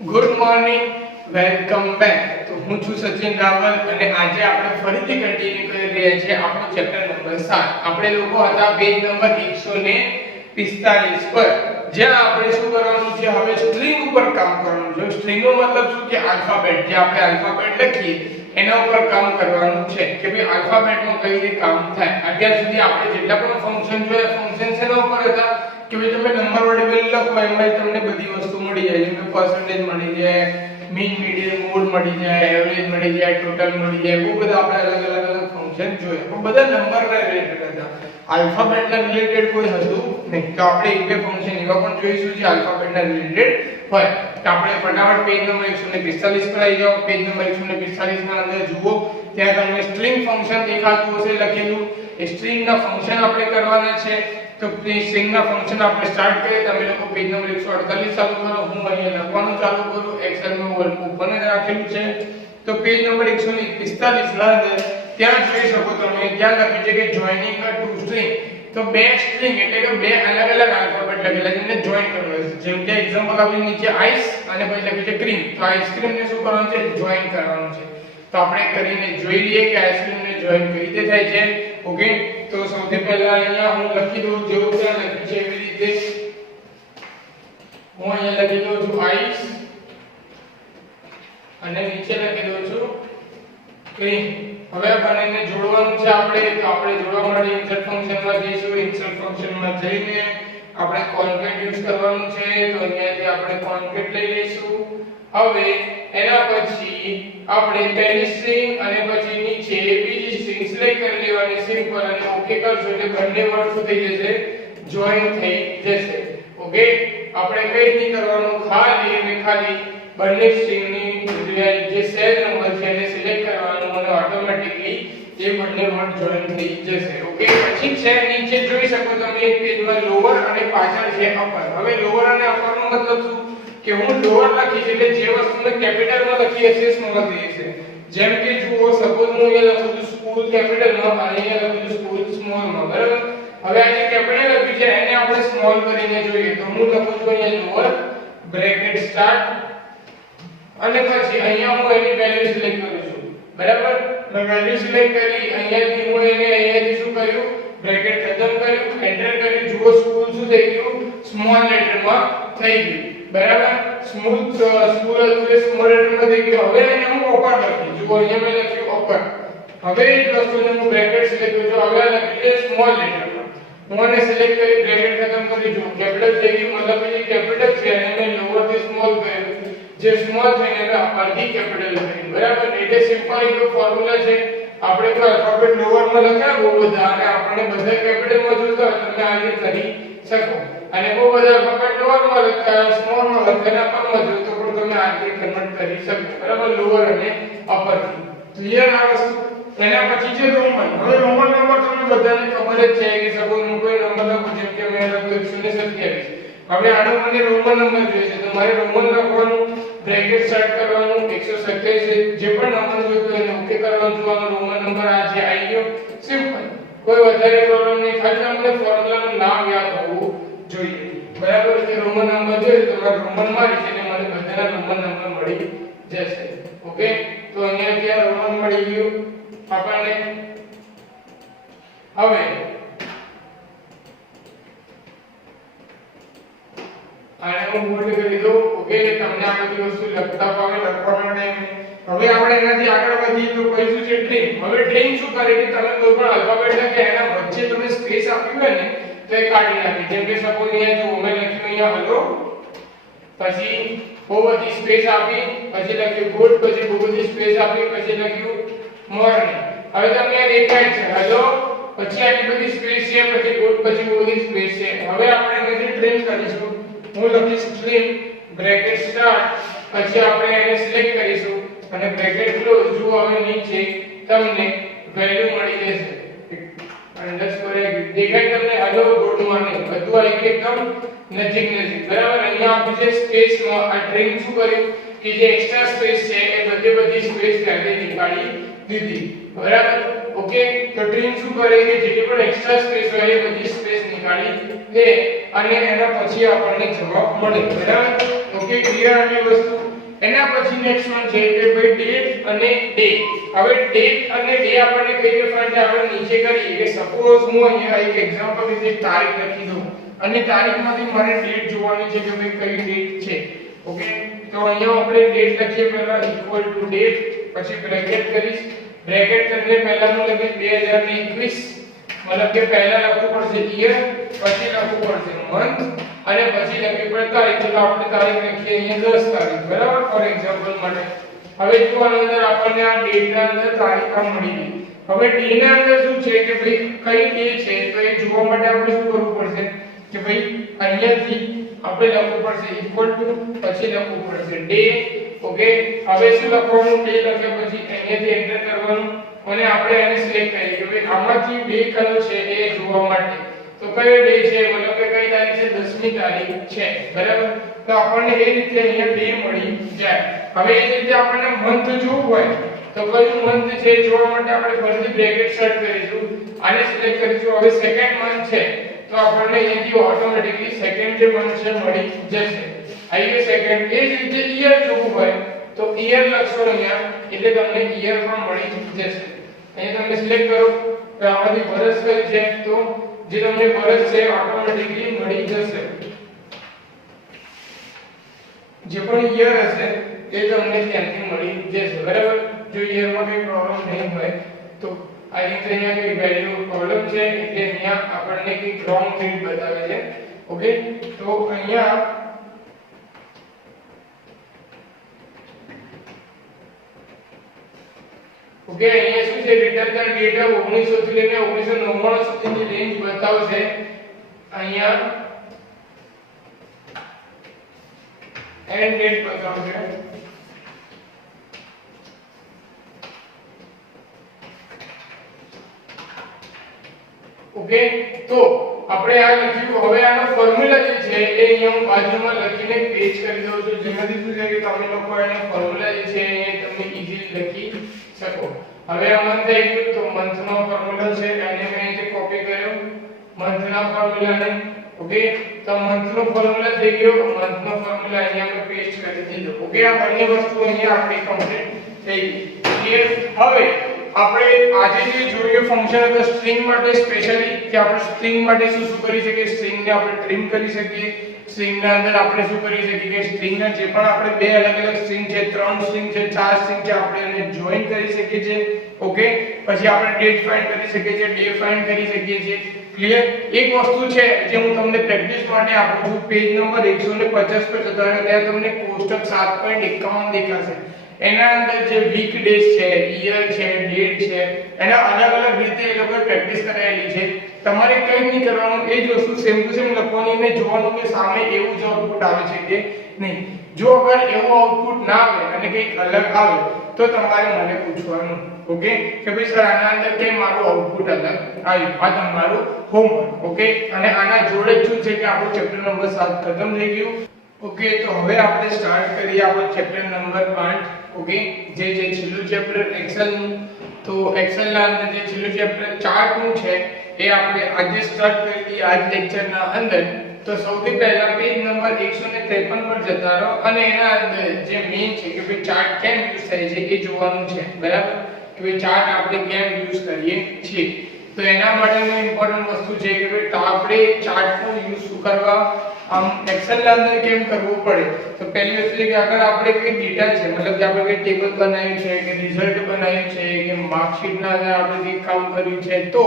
Good morning, welcome back. તો હું છું સચિન રાવલ અને આજે આપણે ફરીથી કન્ટિન્યુ કરી રહ્યા છીએ આપણો ચેપ્ટર નંબર 7. આપણે લોકો હતા પેજ નંબર 145 પર, જ્યાં આપણે શું કરવાનું છે, હવે સ્ટ્રિંગ ઉપર કામ કરવાનું છે. સ્ટ્રિંગનો મતલબ શું કે આલ્ફાબેટ, જે આપણે આલ્ફાબેટ લખીએ એના ઉપર કામ કરવાનું છે કે ભાઈ આલ્ફાબેટમાં કઈ રીતે કામ થાય. અત્યાર સુધી આપણે જેટલા પણ ફંક્શન જોયા, ફંક્શન શેના ઉપર હતા કે ભાઈ તમે નંબર વડે બિલ લખો એમાં તમને બધી વસ્તુ મળી જાય, જેમ કે પર્સન્ટેજ મળી જાય, મીન મીડિયન મોડ મળી જાય, એવરેજ મળી જાય, ટોટલ મળી જાય. બહુ બધા આપણે અલગ ફંક્શન જોયા, પણ બધા નંબરના રિલેટેડ હતા, આલ્ફાબેટના રિલેટેડ કોઈ હતું નહીં. તો આપણે એક બે ફંક્શન એવા પણ જોઈશું જે આલ્ફાબેટના રિલેટેડ હોય. તો આપણે ફટાફટ પેજ નંબર 145 પર આવી જાઓ. પેજ નંબર 145 ના અંદર જુઓ, ત્યાં તમને સ્ટ્રિંગ ફંક્શન દેખાતું હશે લખેલું. એ સ્ટ્રિંગના ફંક્શન આપણે કરવાના છે. તો સ્ટ્રિંગના ફંક્શન આપણે સ્ટાર્ટ કરીએ. તમે લોકો પેજ નંબર 148 ચાલુ કરો, હું અહીંયા લખવાનું ચાલુ કરું. એક્સેલમાં વર્ક ઓપન જ રાખેલું છે. તો પેજ નંબર 145 ના અંદર ત્યાં જોઈ શકો તમે, ત્યાં લખ્યું છે કે જોઈનિંગ અ ટુ સ્ટ્રિંગ. તો બે સ્ટ્રિંગ એટલે કે બે અલગ અલગ આલ્ફાબેટ લખેલા છે, એને જોઈન કરવાનું છે. જેમ કે એક્ઝામ્પલ આપણી નીચે આઈસ અને પછી લખ્યું છે ક્રીમ. તો આઈસ્ક્રીમ ને શું કરવાનું છે, જોઈન કરવાનું છે. તો આપણે કરીને જોઈ લઈએ કે આઈસ્ક્રીમ ને જોઈન કઈ રીતે થાય છે. ઓકે, તો સૌથી પહેલા અહીંયા હું લખી દઉં, જેવું ત્યાં લખ્યું છે એવી રીતે હું અહીંયા લખી દઉં છું આઈસ અને નીચે લખી દઉં છું ક્રીમ. હવે બંનેને જોડવાનું છે આપણે. તો આપણે જોડવા માટે ઇન્સર્ટ ફંક્શનમાં જઈશું. ઇન્સર્ટ ફંક્શનમાં જઈને આપણે કોન્કેટ યુઝ કરવાનું છે. તો અહીંયાથી આપણે કોન્કેટ લઈ લઈશું. હવે એના પછી આપણે પહેલી સ્ટ્રિંગ અને પછી નીચે બીજી સ્ટ્રિંગ સિલેક્ટ કરી લેવાની, સિમ્પલ, અને ઓકે કરશો એટલે બંને વર્ડ શું થઈ જશે, જોઈન થઈ જશે. ઓકે, આપણે કઈ નહીં કરવાનું, ખાલી અને ખાલી બંને સ્ટ્રિંગની જે સેલ નંબર છે એને સિલેક્ટ કરવાનું અને ઓટોમેટિકલી એ બંને વર્ડ જોઈન થઈ જશે. ઓકે, પછી છે નીચે જોઈ શકો તમે એક પેજમાં લોઅર અને પાછળ છે અપર. હવે લોઅર અને અપર નો મતલબ શું કે હું લોઅર લખીશ એટલે જે વસ્તુને કેપિટલમાં લખી હશે સ્મોલ થઈ જશે. જેમ કે જુઓ, સપોઝ હું અહીંયા લખું છું સ્કૂલ કેપિટલમાં અને અહીંયા લખું છું સ્કૂલ સ્મોલમાં, બરાબર. હવે આ જે કેપિટલ લખ્યું છે એને આપણે સ્મોલ કરીને જોઈએ. તો હું લખું છું અહીંયા લોઅર બ્રેકેટ સ્ટાર્ટ અને પછી અહીંયા હું એની વેલ્યુ સિલેક્ટ કરું છું, બરાબર. મેં વેલ્યુ સિલેક્ટ કરી, અહીંયાથી હું એને અહીંયાથી શું કર્યું, બ્રેકેટ ખતમ કર્યું, એન્ટર કર્યું. જુઓ સ્કૂલ શું થઈ ગયું, સ્મોલ લેટરમાં થઈ ગયું, બરાબર. સ્કૂલ હતું એ સ્મોલ લેટરમાં થઈ ગયું. હવે એને હું અપર લખી, જુઓ અહીંયા મેં લખ્યું અપર. હવે એ જ વસ્તુને હું બ્રેકેટ સિલેક્ટ કરું છું, હવે લખી છે સ્મોલ લેટરમાં. હું એને સિલેક્ટ કરી, બ્રેકેટ ખતમ કરી, જો કેપિટલ થઈ ગયું, મતલબ એ કેપિટલ છે અને મેં લોઅર થી સ્મોલ કર્યું, જે સ્મોલ છે એને મેં અપર થી કેપિટલ કર્યું, બરાબર. એટલે સિમ્પલ એક ફોર્મ્યુલા છે. આપણે તો આલ્ફાબેટ લોઅર માં લખ્યા બહુ બધા અને આપણે બધા કેપિટલમાં જોતા હોય તમે આ રીતે કરી શકો. અને બહુ બધા આલ્ફાબેટ લોઅર માં લખ્યા, સ્મોલ માં લખ્યા, અપર માં જોતો પણ તમે આ રીતે કન્વર્ટ કરી શકો, બરાબર. લોઅર અને અપર થી ક્લિયર આ વસ્તુ. એના પછી છે રોમન. હવે રોમન નંબર તમને બધાને ખબર જ છે કે સપોઝ હું કોઈ નંબર લખું, જેમ કે મેં લખ્યું 127. હવે આનો મને રોમન નંબર જોઈએ છે, તો મારે રોમન લખવાનું, બ્રેકેટ સ્ટાર્ટ કરવાનું, 127 જે પણ નંબર જોઈતો એને ઓકે કરવાનું. જોવાનો રોમન નંબર આ જે આવી ગયો, સિમ્પલ, કોઈ વધારે પ્રોબ્લેમ નહીં. ખાલી તમને ફોર્મ્યુલાનું નામ યાદ હોવું જોઈએ, બરાબર. કે રોમન નંબર જોઈએ તો મારે રોમન મારી છે એટલે મને બધાના રોમન નંબર મળી જશે. ઓકે, તો અહીંયાથી આ રોમન મળી ગયું આપણને. હવે આને હું બોલ્ડ કરી દઉં. ઓકે, તમને આ બધી વસ્તુ લખતા ફાવે, લખવાનો ટાઈમ. હવે આપણે એનાથી આગળ વધીએ તો કહીશું છે ટ્રેન. હવે ટ્રેન શું કરે કે તમે કોઈ પણ આલ્ફાબેટ લખે એના વચ્ચે તમે સ્પેસ આપી હોય ને તો એ કાઢી નાખે. જેમ કે સપોઝ અહીંયા જો મેં લખ્યું અહીંયા હેલો, પછી બહુ બધી સ્પેસ આપી, પછી લખ્યું ગુડ, પછી બહુ બધી સ્પેસ આપી, પછી લખ્યું મોર્નિંગ. હવે તમને આ દેખાય છે હેલો, પછી આટલી બધી સ્પેસ છે, પછી ગુડ, પછી બહુ બધી સ્પેસ છે. હવે આપણે અહીંથી ટ્રેન કરીશું. હું લખીશ સ્ટ્રીમ બ્રેકેટ સ્ટાર્ટ, પછી આપણે એને સિલેક્ટ કરીશું અને બ્રેકેટ ક્લોઝ. જો હવે નીચે તમને વેલ્યુ મળી જશે અંડરસ્કોર દેખાય તમને હેલો, ગુડ મોર્નિંગ, બધું આવી ગયું એકદમ નજીક નજીક, બરાબર. અહીંયા આપણે જે સ્પેસમાં આ ટ્રેન શું કર્યું કે જે એક્સ્ટ્રા સ્પેસ છે એ બધી સ્પેસ ત્યાંથી નીકાળી દીધી, બરાબર. ઓકે, તો ટ્રેન શું કરે કે જેટલી પણ એક્સ્ટ્રા સ્પેસ હોય એ બધી સ્પેસ નીકાળી દે અને એના પછી આપણને જવાબ મળે, બરાબર. ઓકે, ક્લિયર આટલી વસ્તુ. એના પછી નેક્સ્ટ વન છે કે ભાઈ ડેટ અને ડે. હવે ડેટ અને ડે આપણને કઈ ડિફરન્ટ છે આપણે નીચે કરીએ કે સપોઝ હું અહીંયા એક એક્ઝામ્પલ રીતે તારીખ લખી દઉં અને તારીખમાંથી મારે ડેટ જોવાની છે કે ભાઈ કઈ ડેટ છે. ઓકે, તો અહીંયા આપણે ડેટ લખીએ પહેલા ઇક્વલ ટુ ડેટ, પછી બ્રેકેટ કરીશ, બ્રેકેટ કરીને પહેલાનું લખીશ 2021, મતલબ કે પહેલા લખવું પડશે યર, પછી લખવું પડશે મંથ અને પછી લખવી પડે તારીખ. તો આપણે તારીખ લખીએ અહીંયા 10 તારીખ, બરાબર, ફોર એક્ઝામ્પલ માટે. હવે જો આની અંદર આપણને આ ડેટ ના અંદર તારીખ આ મળી ગઈ. હવે ડે ના અંદર શું છે કે ભાઈ કઈ ડે છે તો એ જોવા માટે આપણે શું કરવું પડશે કે ભાઈ અહીંયાથી આપણે લખવું પડશે ઇક્વલ ટુ, પછી લખવું પડશે ડે. ઓકે, હવે શું લખવાનું, ડે લખ્યા પછી અહીંયાથી એન્ટર કરવાનું અને આપણે એને સિલેક્ટ કરીએ કે ભાઈ આમાંથી ડે કયો છે એ જોવા માટે. તો કયો ડે છે, મતલબ કે કઈ તારીખ છે, 10મી તારીખ છે, બરાબર. તો આપણને એ રીતે અહીંયા ડે મળી જાય. હવે એ રીતે આપણને મંથ જોવું હોય તો કયું મંથ છે જોવા માટે આપણે ફરીથી બ્રેકેટ સેટ કરીશું, આને સિલેક્ટ કરીશું. હવે સેકન્ડ મંથ છે તો આપણને અહીંથી ઓટોમેટિકલી સેકન્ડ જે મંથ છે મળી જશે. આઈએ સેકન્ડ. એ જ રીતે યર જોવું હોય તો યર લખશો અહીંયા એટલે તમને યર પણ મળી જશે. અહીંયા તમે સિલેક્ટ કરો તો આમાંથી વર્ષ કયું છે તો જે તમને વર્ષ છે ઓટોમેટિકલી મળી જશે. જે પણ યર હશે એ તમને ત્યાંથી મળી જશે, બરાબર. જો યરમાં કોઈ પ્રોબ્લેમ નહીં હોય તો આ રીતે અહીંયા કોઈ વેલ્યુ પ્રોબ્લેમ છે એટલે અહીંયા આપણને કોઈ રોંગ ફિલ્ડ બતાવે છે. ઓકે, તો અહીંયા ઓકે અહીંયા શું છે રિટર્ન ડેટા 1900 થી લઈને 1999 સુધીની રેન્જ બતાવશે. અહીંયા એન્ડ ડેટ બતાવશે. ઓકે, તો આપણે આ લખ્યું. હવે આનો ફોર્મ્યુલા જે છે એ અહીંયા હું બાજુમાં લખીને પેસ્ટ કરી દઉં છું, જેનાથી શું છે કે તમે લોકો એનો ફોર્મ્યુલા જે છે એ તમે ઈઝીલી લખી શકો. હવે આ મંથ થઈ ગયું તો મંથ નો ફોર્મ્યુલા છે એને મેં અહીંથી કોપી કર્યો મંથ ના ફોર્મ્યુલાને. ઓકે, તો મંથ નો ફોર્મ્યુલા થઈ ગયો, મંથ નો ફોર્મ્યુલા અહીંયા મેં પેસ્ટ કરી દીધો. ઓકે, આ બંને વસ્તુ અહીંયા આપણી કમ્પ્લીટ થઈ ગઈ. ક્લિયર. હવે આપણે આજે જે જોઈએ ફંક્શન હતું સ્ટ્રિંગ માટે સ્પેશિયલી કે આપણે સ્ટ્રિંગ માટે શું શું કરી શકીએ, સ્ટ્રિંગ ને આપણે ટ્રીમ કરી શકીએ. સ્ટ્રિંગ ના અંદર આપણે શું કરી શકીએ કે સ્ટ્રિંગ ના જે પણ આપણે બે અલગ અલગ સ્ટ્રિંગ છે, 3 સ્ટ્રિંગ છે, 4 સ્ટ્રિંગ છે, આપણે એને જોઈન કરી શકીએ છીએ. ઓકે, પછી આપણે ડેટ ફાઇન્ડ કરી શકીએ છીએ, ડે ફાઇન્ડ કરી શકીએ છીએ. ક્લિયર. એક વસ્તુ છે જે હું તમને પ્રેક્ટિસ માટે આપું છું, પેજ નંબર 150 પર જતા રહો ત્યાં તમને કોષ્ટક 7.51 દેખાશે. એના અંદર જે વીક ડેઝ છે, યર છે, ડેટ છે, એના અલગ અલગ રીતે એ લોકોએ પ્રેક્ટિસ કરાયેલી છે. તમારે કંઈ નહીં કરવાનું, એ જ વસ્તુ સેમ ટુ સેમ લખવાની અને જોવાનું કે સામે એવું જ આઉટપુટ આવે છે કે નહીં. જો અગર એવું આઉટપુટ ના આવે અને કંઈક અલગ આવે તો તમારે મને પૂછવાનું. ઓકે, કે ભાઈ સર આના અંદર કે મારું આઉટપુટ અલગ આવ્યું, આ તમારું હોમવર્ક. ઓકે, અને આના જોડે જ શું છે કે આપણું ચેપ્ટર નંબર 7 ખતમ થઈ ગયું. ઓકે, તો હવે આપણે સ્ટાર્ટ કરીએ આપણો ચેપ્ટર નંબર 8. ઓકે, જે છેલ્લું ચેપ્ટર એક્સેલ નું. તો એક્સેલ ના અંદર જે છેલ્લું ચેપ્ટર ચાર્ટ નું છે એ આપણે આજે સ્ટાર્ટ કરી દઈએ આજ લેક્ચર ના અંદર. તો સૌથી પહેલા પેજ નંબર 153 પર જતા રહો અને એના અંદર જે મેઇન છે કે ભાઈ ચાર્ટ કેમ યુઝ થાય છે એ જોવાનું છે, બરાબર. કે ભાઈ ચાર્ટ આપણે કેમ યુઝ કરીએ છીએ. તો એના માટેની ઇમ્પોર્ટન્ટ વસ્તુ છે કે ભાઈ આપણે ચાર્ટનો યુઝ શું કરવા આમ એક્સેલ ના અંદર કેમ કરવું પડે. તો પહેલી વસ્તુ છે કે અગર આપણે કોઈ ડેટા છે, મતલબ કે આપણે કોઈ ટેબલ બનાવ્યું છે કે રિઝલ્ટ બનાવ્યું છે કે માર્કશીટ ના અંદર આપણે કંઈક કામ કર્યું છે તો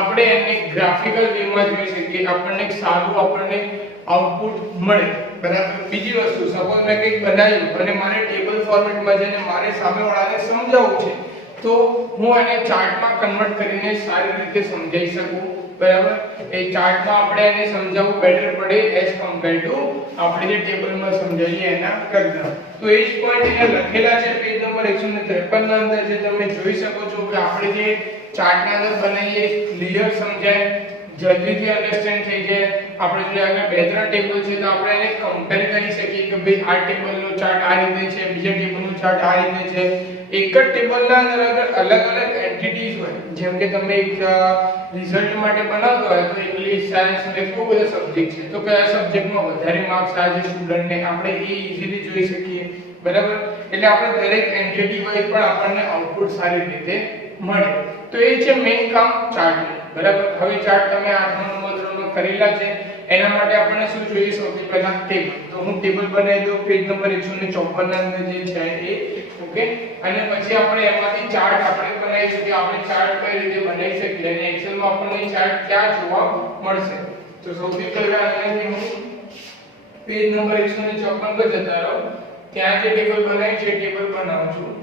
આપણે એને ગ્રાફિકલ વેમાં જોઈ શકીએ, આપણને એક સારું આપણને આઉટપુટ મળે, બરાબર. બીજી વસ્તુ, સપોઝ મેં કંઈક બનાવ્યું અને મારે ટેબલ ફોર્મેટમાં જઈને મારે સામેવાળાને સમજાવવું છે તો હું એને ચાર્ટમાં કન્વર્ટ કરીને સારી રીતે સમજાવી શકું, બરાબર. એ ચાર્ટમાં આપણે એને સમજાવવું બેટર પડે એઝ કમ્પેર ટુ આપણે જે ટેબલમાં સમજાવીએ એના કરતા. તો એ જ પોઈન્ટ અહીંયા લખેલા છે પેજ નંબર 153 ના અંદર, જે તમે જોઈ શકો છો કે આપણે જે ચાર્ટના અંદર બનાવીએ ક્લિયર સમજાય, જલ્દીથી અન્ડરસ્ટેન્ડ થઈ જાય. આપણે જો આગળ બે ત્રણ ટેબલ છે તો આપણે એને કમ્પેર કરી શકીએ કે ભાઈ આ ટેબલનો ચાર્ટ આ રીતે છે, બીજા ટેબલનો ચાર્ટ આ રીતે છે. એક જ ટેબલના અંદર અગર અલગ અલગ એન્ટિટીઝ હોય, જેમ કે તમે એક રિઝલ્ટ માટે બનાવતો હોય તો ઇંગ્લિશ, સાયન્સ ને ખૂબ બધા સબ્જેક્ટ છે, તો કયા સબ્જેક્ટમાં વધારે માર્ક્સ આવે છે સ્ટુડન્ટને આપણે એ ઈઝીલી જોઈ શકીએ. બરાબર. એટલે આપણે દરેક એન્ટિટી વાઇઝ પણ આપણને આઉટપુટ સારી રીતે મળે. તો એ છે મેઇન કામ ચાર્ટનું. બરાબર. હવે ચાર્ટ તમે 8મા 9મા ધોરણમાં કરેલા છે. એના માટે આપણને શું જોઈએ? સૌથી પહેલા ટેબલ. તો હું ટેબલ બનાવી દઉં પેજ નંબર 154 ના અંદર જે છે એ. ઓકે. અને પછી આપણે એમાંથી ચાર્ટ આપણે બનાવીશું કે આપણે ચાર્ટ કઈ રીતે બનાવી શકીએ અને એક્સેલ માં આપણને ચાર્ટ ક્યાં જોવા મળશે. તો સૌથી પહેલા અહીંયાથી હું પેજ નંબર 154 પર જતા રહો. ત્યાં જે ટેબલ બનાવી છે ટેબલ બનાવું છું.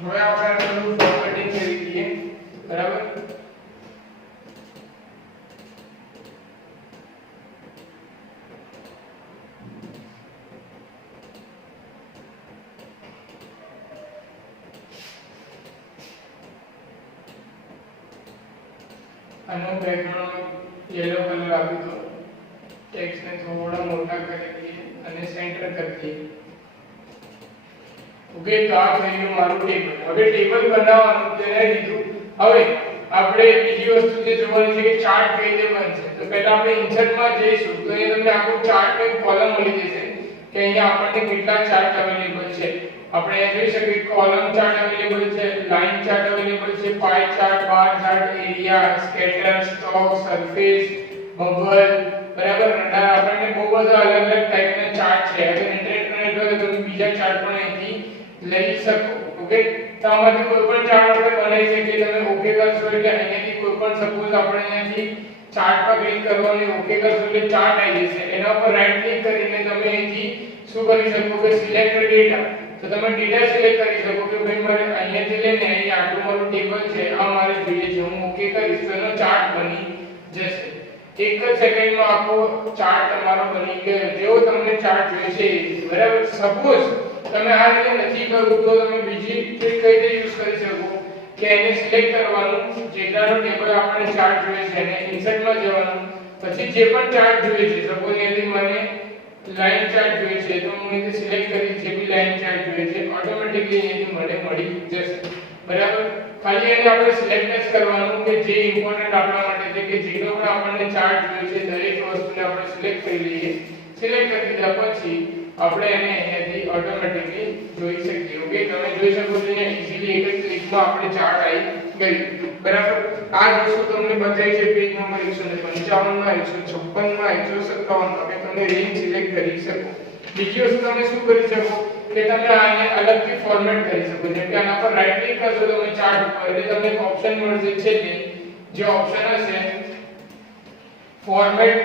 હવે આપણે આનું ફોર્મેટિંગ કરી દઈએ. બરાબર. આનો બેકગ્રાઉન્ડ યેલો કલર આપી દો. ટેક્સ્ટને થોડા મોટા કરી દઈએ અને સેન્ટર કરી દઈએ. ઓકે. તો આ થઈ ગયું મારું ટેબલ. હવે ટેબલ બનાવવાનું તેને લીધું. હવે આપણે બીજી વસ્તુ જે જોવાની છે કે ચાર્ટ કઈ રીતે બનશે. તો પહેલા આપણે ઇન્સર્ટ માં જઈશું તો એ તમને આખું ચાર્ટ નું કોલમ મળી જશે કે અહીંયા આપણને કેટલા ચાર્ટ અવેલેબલ છે. આપણે અહીંયા જોઈ શકીએ કોલમ ચાર્ટ અવેલેબલ છે, લાઇન ચાર્ટ અવેલેબલ છે, pie chart, bar chart, area, scatter, stock, surface, bubble, બરાબર. રડાર. આપણને બહુ બધા અલગ અલગ ટાઈપના ચાર્ટ છે. અગર ઇન્ટરનેટ કનેક્ટ હોય તો તમે બીજા ચાર્ટ પણ અહીંથી લઈ શકો. ઓકે. તો આમાંથી કોઈ પણ ચાર્ટ આપણે બનાવી શકીએ. તમે ઓકે કરશો એટલે અહીંયાથી કોઈ પણ સપોઝ આપણે અહીંયાથી ચાર્ટ પર ક્લિક કરવાનું, ઓકે કરશો એટલે ચાર્ટ આવી જશે. એના પર રાઈટ ક્લિક કરીને તમે અહીંથી શું કરી શકો કે સિલેક્ટ ડેટા. તો તમે ડેટા સિલેક્ટ કરી શકો કે ભાઈ મારે અહીંયાથી લઈને અહીં આટલું મારું ટેબલ છે આ મારે જોઈએ છે. હું ઓકે કરીશ તો એનો ચાર્ટ બની જશે. એક જ સેકન્ડમાં આખો ચાર્ટ તમારો બની ગયો જેવો તમને ચાર્ટ જોઈશે. બરાબર. સપોઝ તમે આ રીતે નથી કરવું તો તમે બીજી ટ્રીક કઈ રીતે યુઝ કરી શકો કે એને સિલેક્ટ કરવાનું, જેટલાનો ટેબલ આપણને ચાર્ટ જોઈએ છે એને ઇન્સર્ટ માં જવાનું, પછી જે પણ ચાર્ટ જોઈએ છે સપોઝ અહીંયાથી મને લાઈન ચાર્ટ જોઈએ છે તો હું અહીંથી સિલેક્ટ કરી જે બી લાઈન ચાર્ટ જોઈએ છે ઓટોમેટિકલી અહીંથી મને મળી જશે. બરાબર. ખાલી એને આપણે સિલેક્ટ જ કરવાનું કે જે ઇમ્પોર્ટન્ટ આપણા માટે છે કે જેનો પણ આપણને ચાર્ટ જોઈએ છે દરેક વસ્તુને આપણે સિલેક્ટ કરી લઈએ. સિલેક્ટ કરી દીધા પછી આપણે એને અહીંયાથી ઓટોમેટિકલી જોઈ શકીએ. ઓકે. તમે જોઈ શકો છો અહીંયા ઈઝીલી એક જ ક્લિકમાં આપણે ચાર્ટ આવી ગયું. બરાબર. આ જ વસ્તુ તમને બતાવી છે પેજ નંબર 155 માં, 156 માં, 157 માં. તમે રેન્જ સિલેક્ટ કરી શકો. બીજી વસ્તુ તમે શું કરી શકો કે તમે આને અલગથી ફોર્મેટ કરી શકો. જેમ કે આના પર રાઈટ ક્લિક કરશો તો તમે ચાર્ટ ઉપર એટલે તમને એક ઓપ્શન મળશે છે જે ઓપ્શન હશે ફોર્મેટ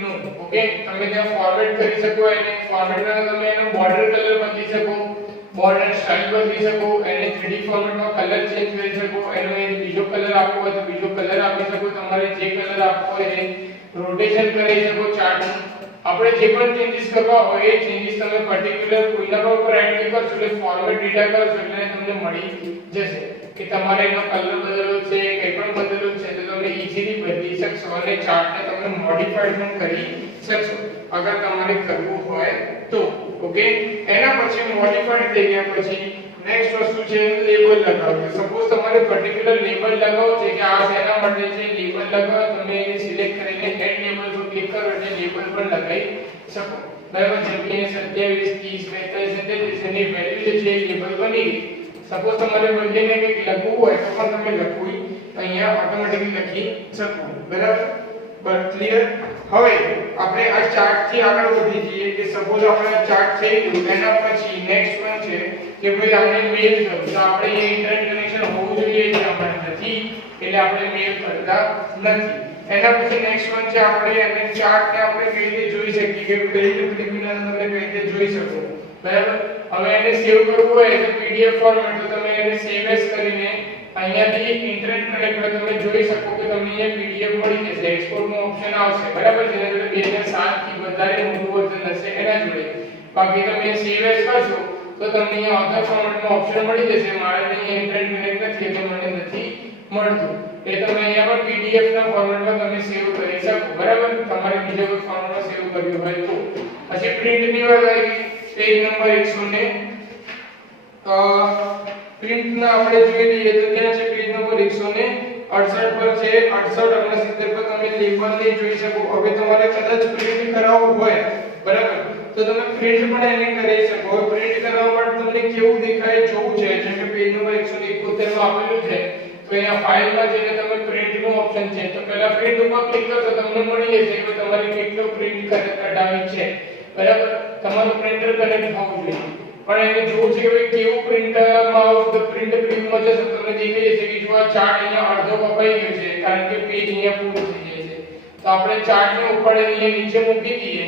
નું. ઓકે. તમે ત્યાં ફોર્મેટ કરી શકો. એને ફોર્મેટમાં તમે એનો બોર્ડર કલર બદલી શકો, બોર્ડર સ્ટાઇલ બદલી શકો, એને 3D ફોર્મેટમાં કલર ચેન્જ કરી શકો, એનો એ બીજો કલર આપવો હોય તો બીજો કલર આપી શકો. તમારે જે કલર આપવો હોય એ રોટેશન કરી શકો ચાર્ટનું. આપણે જે પણ ચેન્જીસ કરવા હોય એ ચેન્જીસ તમે પર્ટિક્યુલર કોઈના પર રાઈટ ક્લિક કરશો એટલે ફોર્મેટ ડેટા કરશો એટલે તમને મળી જશે કે તમારે એનો કલર બદલવો છે, કંઈ પણ બદલવું છે તો તમે ઈઝીલી બદલી શકશો અને ચાર્ટને તમે મોડિફાઈડ પણ કરી શકશો અગર તમારે કરવું હોય તો. ઓકે. એના પછી મોડિફાઈડ થઈ ગયા પછી નેક્સ્ટ વસ્તુ છે લેબલ લગાવવું. સપોઝ તમારે પર્ટિક્યુલર લેબલ લગાવવું છે કે આ શેના માટે છે, લેબલ લગાવો તમે એને સિલેક્ટ કરીને એડ લેબલ પર ક્લિક કરો એટલે લેબલ પણ લગાવી શકો. બરાબર. જેમ કે 27 30 45 37 એની વેલ્યુ જે છે લેબલ બની ગઈ. સપોઝ તમારે બંનેને કંઈક લખવું હોય તો પણ તમે લખવું અહીંયા ઓટોમેટિકલી લખી શકો. બરાબર. ક્લિયર. હવે આપણે આ ચાર્ટ થી આગળ વધી જઈએ કે સપોઝ આપણે ચાર્ટ થઈ ગયું એના પછી નેક્સ્ટ વન છે કે ભાઈ આપણે મેલ કરવું તો આપણે એ ઇન્ટરનેટ કનેક્શન હોવું જોઈએ જે આપણે નથી એટલે આપણે મેલ કરતા નથી. એના પછી નેક્સ્ટ વન છે આપણે એને ચાર્ટ ને આપણે કઈ રીતે જોઈ શકીએ કે પ્રિન્ટ પ્રિવ્યુના તમે કઈ રીતે જોઈ શકો. બરાબર. હવે એને સેવ કરવું હોય તો પીડીએફ ફોર્મેટ તો તમે એને સેવ એઝ કરીને અહીંયાથી ઇન્ટરનેટ કનેક્ટ તમે જોઈ શકો કે તમને અહીંયા પીડીએફ મળી જશે. એક્સપોર્ટ નો ઓપ્શન આવશે. બરાબર. જેના જોડે 2007 થી વધારે મોટું વર્ઝન હશે એના જોડે. બાકી તમે સેવ એઝ કરશો તો તમને અહીંયા ઓથર ફોર્મેટ નો ઓપ્શન મળી જશે. મારે અહીંયા ઇન્ટરનેટ કનેક્ટ નથી એટલે મને નથી મળતું. એ તમે અહીંયા પણ પીડીએફ ના ફોર્મેટમાં તમે સેવ કરી શકો. બરાબર. તમારે બીજા કોઈ ફોર્મેટમાં સેવ કર્યું હોય તો. પછી પ્રિન્ટ ની વાત આવી પેજ નંબર 100 પ્રિન્ટ ના આપણે જોઈ લઈએ તો ત્યાં છે પેજ નંબર 168 પર છે 68 અને 70 પર તમે લેબલ ને જોઈ શકો. હવે તમારે કદાચ પ્રિન્ટ કરાવવું હોય બરાબર તો તમે પ્રિન્ટ પણ એને કરી શકો. હવે પ્રિન્ટ કરાવવા માટે તમને કેવું દેખાય જોવું છે. જેમ કે પેજ નંબર 171 માં આપેલું છે તો અહીંયા ફાઇલમાં જઈને તમે પ્રિન્ટ નો ઓપ્શન છે તો પહેલા પ્રિન્ટ ઉપર ક્લિક કરશો તમને મળી જશે કે તમારે કેટલો પ્રિન્ટ કઢાવી છે. બરાબર. તમારું પ્રિન્ટર કનેક્ટ હોવું જોઈએ. પણ એને જોવું છે કે કેવું પ્રિન્ટરમાં આવું તો પ્રિન્ટ પ્રિવ્યુમાં જશો તમને દેખાઈ જશે કે જો આ ચાર્ટ અહીંયા અડધો કપાઈ ગયો છે કારણ કે પેજ અહીંયા પૂરું થઈ જાય છે. તો આપણે ચાર્ટને ઉપાડીને અહીંયા નીચે મૂકી દઈએ.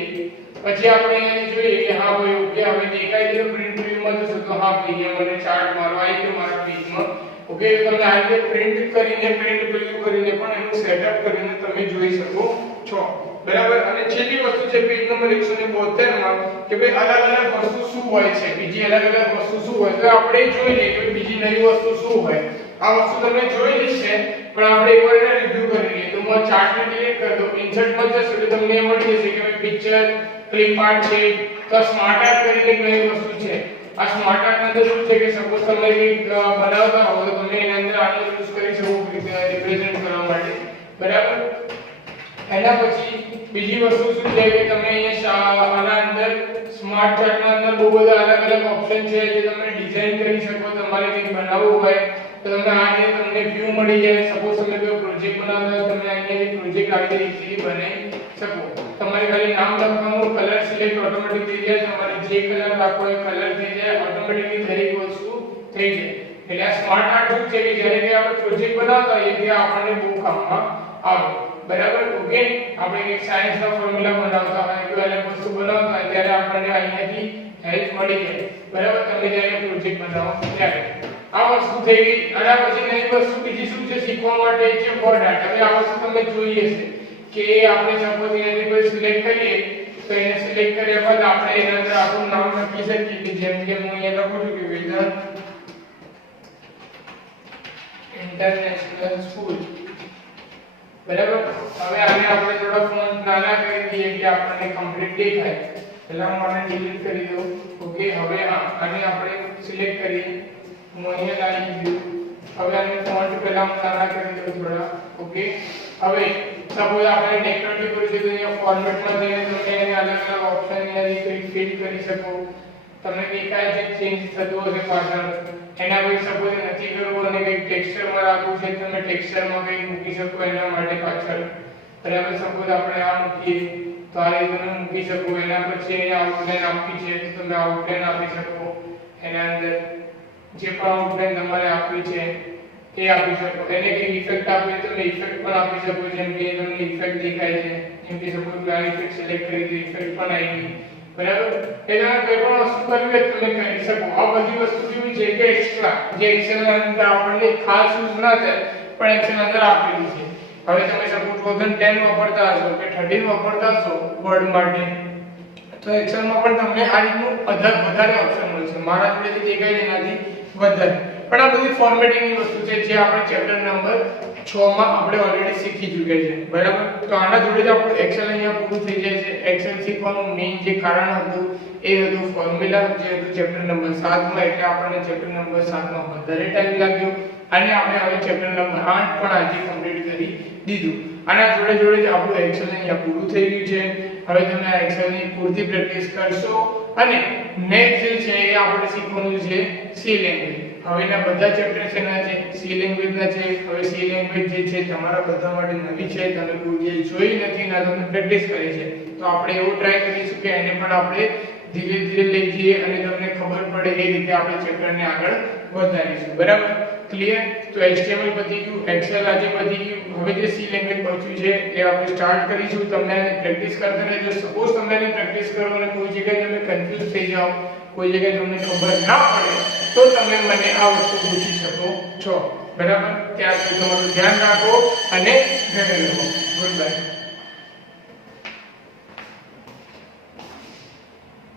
પછી આપણે અહીંયા જોઈએ કે હા ભાઈ ઓકે હવે દેખાય છે તો પ્રિન્ટ પ્રિવ્યુમાં જશો તો હા ભાઈ અહીંયા મને ચાર્ટ મારો આવી ગયો મારા પેજમાં. ઓકે તમે આ રીતે પ્રિન્ટ કરીને પ્રિન્ટ પ્રિવ્યુ કરીને પણ એનું સેટઅપ કરીને તમે જોઈ શકો છો. બરાબર. અને છેલ્લી વસ્તુ છે પેજ નંબર 172 માં કે ભાઈ અલગ અલગ વસ્તુ શું હોય છે. બીજી અલગ અલગ વસ્તુ શું હોય તો આપણે જોઈ લઈએ કે બીજી નવી વસ્તુ શું હોય. આ વસ્તુ તમે જોઈ છે પણ આપણે એકવાર એને રિવ્યુ કરી લઈએ. તો હું ચાર્ટને ક્લિક કરી દઉં ઇન્સર્ટ માં જશો એટલે તમને મળી જશે કે ભાઈ પિક્ચર ક્લિપ આર્ટ છે તો સ્માર્ટ આર્ટ કરીને કઈ વસ્તુ છે. આ સ્માર્ટ આર્ટ અંદર શું છે કે સપોઝ તમે કંઈક બનાવતા હો તો તમે એની અંદર આનો યુઝ કરી શકો રિપ્રેઝન્ટ કરવા માટે. બરાબર. એના પછી બીજી વસ્તુ શું છે કે તમે અહીંયા આના અંદર સ્માર્ટ ચાર્ટના અંદર બહુ બધા અલગ અલગ ઓપ્શન છે જે તમે ડિઝાઇન કરી શકો. તમારે કંઈક બનાવવું હોય તો તમે આ જે તમને વ્યૂ મળી જાય. સપોઝ તમે કોઈ પ્રોજેક્ટ બનાવતા હોય તમે અહીંયાથી પ્રોજેક્ટ આવી રીતે ઇઝીલી બનાવી શકો. તમારે ખાલી નામ લખવાનું કલર સિલેક્ટ ઓટોમેટિક થઈ જાય. તમારે જે કલર રાખવો હોય કલર થઈ જાય ઓટોમેટિકલી દરેક વસ્તુ થઈ જાય. એટલે આ સ્માર્ટ આર્ટ શું છે કે જ્યારે કે આપણે પ્રોજેક્ટ બનાવતા હોઈએ ત્યારે આપણને બહુ કામમાં આવે. બરાબર. ઓકે આપણે એક સાયન્સના ફોર્મ્યુલા બનાવતા હોય કોઈ અલગ વસ્તુ બનાવતા હોય ત્યારે આપણને અહીંયાથી હેલ્પ મળી જાય. બરાબર. તમે જ્યારે પ્રોજેક્ટ બનાવો ત્યારે આ વસ્તુ થઈ ગઈ. આના પછી નવી વસ્તુ બીજી શું છે શીખવા માટે છે વર્ડ આર્ટ. હવે આ વસ્તુ તમે જોઈએ છે કે આપણે સપોઝ અહીંયાથી કોઈ સિલેક્ટ કરીએ તો એને સિલેક્ટ કર્યા બાદ આપણે એના અંદર આપણું નામ લખી શકીએ કે જેમ કે હું અહીંયા લખું છું કે વેદાંત ઇન્ટરનેશનલ સ્કૂલ. બરાબર. હવે આને આપણે થોડા ફોન્ટ નાના કરી દઈએ કે આપણને કમ્પ્લીટ દેખાય. પહેલા હું આને ડિલીટ કરી દઉં. ઓકે. હવે આને આપણે સિલેક્ટ કરીએ. હું અહીંયા લાવી દઉં. હવે આને ફોન્ટ પહેલા હું નાના કરી દઉં થોડા. ઓકે. હવે સપોઝ આપણે ડેકોરેટિવ કરી દીધું અહીંયા ફોર્મેટમાં જઈને તમે એને અલગ અલગ ઓપ્શન અહીંયાથી ફિલ કરી શકો. તમને દેખાય છે ચેન્જ થતું હશે પાછળ. એના કોઈ સપોઝ નથી કરવું અને કંઈક ટેક્સચરમાં રાખવું છે તમે ટેક્સચરમાં કંઈક મૂકી શકો એના માટે પાછળ. બરાબર. સપોઝ આપણે આ મૂકીએ તો આ રીતે તમે મૂકી શકો. એના પછી અહીંયા આઉટલાઈન આપી છે તો તમે આઉટલાઈન આપી શકો. એના અંદર જે પણ આઉટલાઈન તમારે આપવી છે એ આપી શકો. એને કંઈક ઇફેક્ટ આપવી તો તમે ઇફેક્ટ પણ આપી શકો. જેમ કે તમને ઇફેક્ટ દેખાય છે જેમ કે સપોઝ આ ઇફેક્ટ સિલેક્ટ કરી તો ઇફેક્ટ પણ આવી ગઈ. બરાબર. એના કોઈ પણ વસ્તુ કરવી હોય તમે કરી શકો. આ બધી વસ્તુ કેવી છે કે એક્સ્ટ્રા જે એક્સેલ ની અંદર આપણને ખાસ યુઝ ના થાય પણ એક્સેલ અંદર આપેલી છે. હવે તમે સપોઝ 2010 વાપરતા હશો કે 13 વાપરતા હશો વર્ડ માટે તો એક્સેલમાં પણ તમને આ રીતનું વધારે ઓપ્શન મળશે. મારા જોડે જે કઈ એનાથી વધારે. પણ આ બધી ફોર્મેટિંગની વસ્તુ છે જે આપણે ચેપ્ટર નંબર 6 માં આપણે ઓલરેડી શીખી ચૂક્યા છે. બરાબર. તો આના જોડે જ આપણું એક્સેલ અહીંયા પૂરું થઈ જાય છે. એક્સેલ શીખવાનું મેઇન જે કારણ હતું એ હતું ફોર્મ્યુલા જે હતું ચેપ્ટર નંબર 7 માં. એટલે આપણને ચેપ્ટર નંબર 7 માં વધારે ટાઈમ લાગ્યો અને આપણે હવે ચેપ્ટર નંબર 8 પણ આજે કમ્પ્લીટ કરી દીધું. આના જોડે જોડે જ આપણું એક્સેલ અહીંયા પૂરું થઈ ગયું છે. હવે તમે આ એક્સેલની પૂરતી પ્રેક્ટિસ કરશો અને નેક્સ્ટ જે છે એ આપણે શીખવાનું છે સી લેંગ્વેજ. હવેના બધા ચેપ્ટર છે ના છે સી લેંગ્વેજ ના છે. હવે સી લેંગ્વેજ જે છે તમારા બધા માટે નવી છે. તમે કોઈ જોઈ નથી ના તમે પ્રેક્ટિસ કરી છે તો આપણે એવું ટ્રાય કરીશું કે એને પણ આપણે ધીરે ધીરે લઈ જઈએ અને તમને ખબર પડે એ રીતે આપણે ચેપ્ટરને આગળ વધારીશું બરાબર ક્લિયર તો HTML પતી ગયું એક્સેલ આજે પતી ગયું હવે જે સી લેંગ્વેજ બચ્યું છે એ આપણે સ્ટાર્ટ કરીશું તમને આની પ્રેક્ટિસ કરતા રહેજો સપોઝ તમને આની પ્રેક્ટિસ કરો અને કોઈ જગ્યાએ તમે કન્ફ્યુઝ થઈ જાઓ કોઈ જગ્યાએ તમને ખબર ના પડે તો તમે મને આ વસ્તુ પૂછી શકો છો બરાબર ત્યાં સુધી તમારું ધ્યાન રાખો અને ઘરે રહો ગુડ બાય